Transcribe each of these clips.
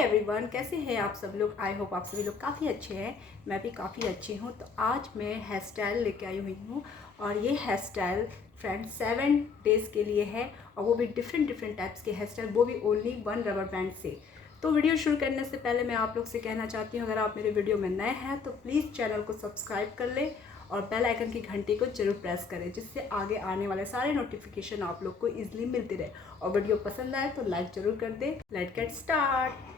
एवरीवन, कैसे हैं आप सब लोग। आई होप आप सभी लोग काफ़ी अच्छे हैं। मैं भी काफ़ी अच्छी हूँ। तो आज मैं हेयर स्टाइल लेके आई हुई हूँ और ये हेयर स्टाइल फ्रेंड 7 डेज़ के लिए है और वो भी डिफरेंट टाइप्स के हेयर स्टाइल, वो भी ओनली 1 रबर बैंड से। तो वीडियो शुरू करने से पहले मैं आप लोग से कहना चाहती हूँ, अगर आप मेरे वीडियो में नए हैं तो प्लीज़ चैनल को सब्सक्राइब कर लें और बेल आइकन की घंटी को जरूर प्रेस करें, जिससे आगे आने वाले सारे नोटिफिकेशन आप लोग को इजीली मिलते रहे। और वीडियो पसंद आए तो लाइक जरूर कर दें। Let's get start.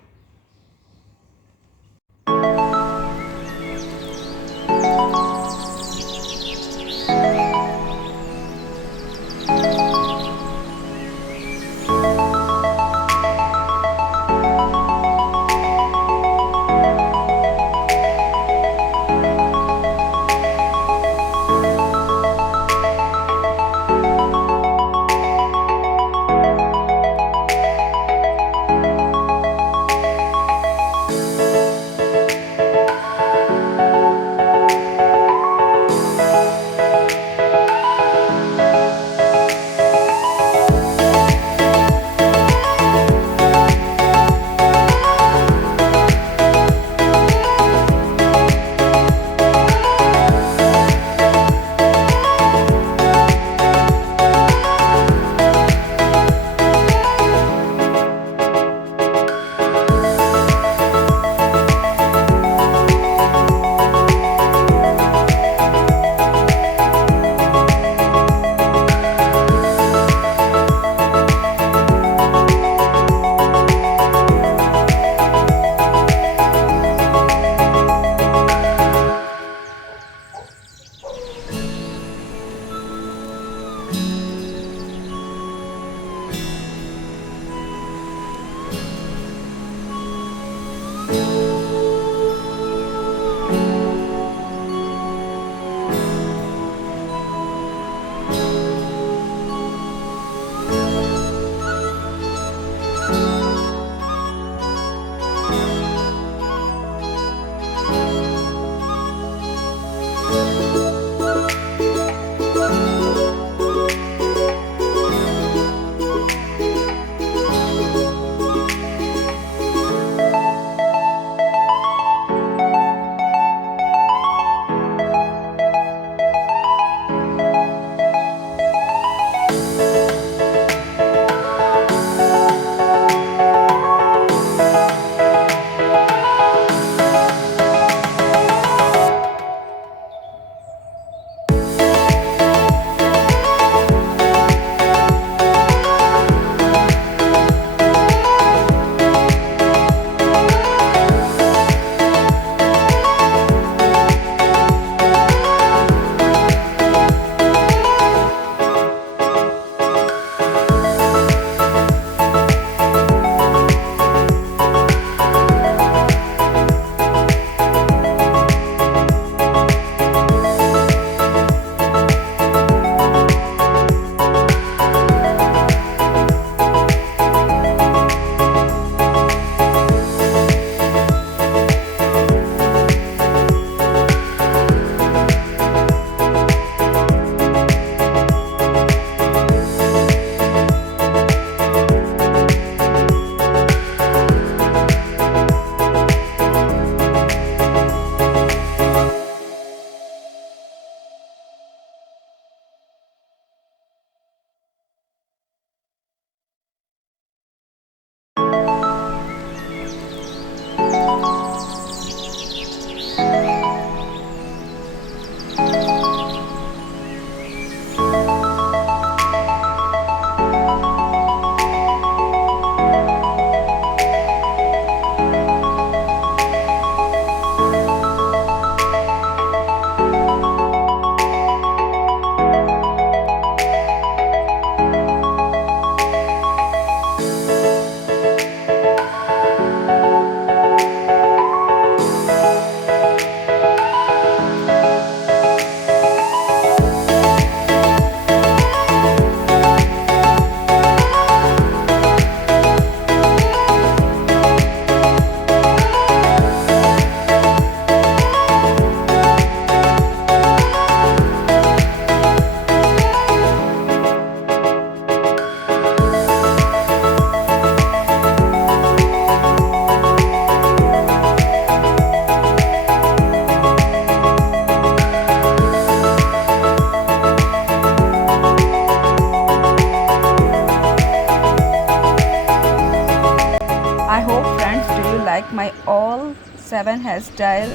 like my all 7 hairstyle.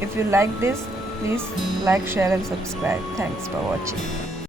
If you like this, please like, share and subscribe. Thanks for watching.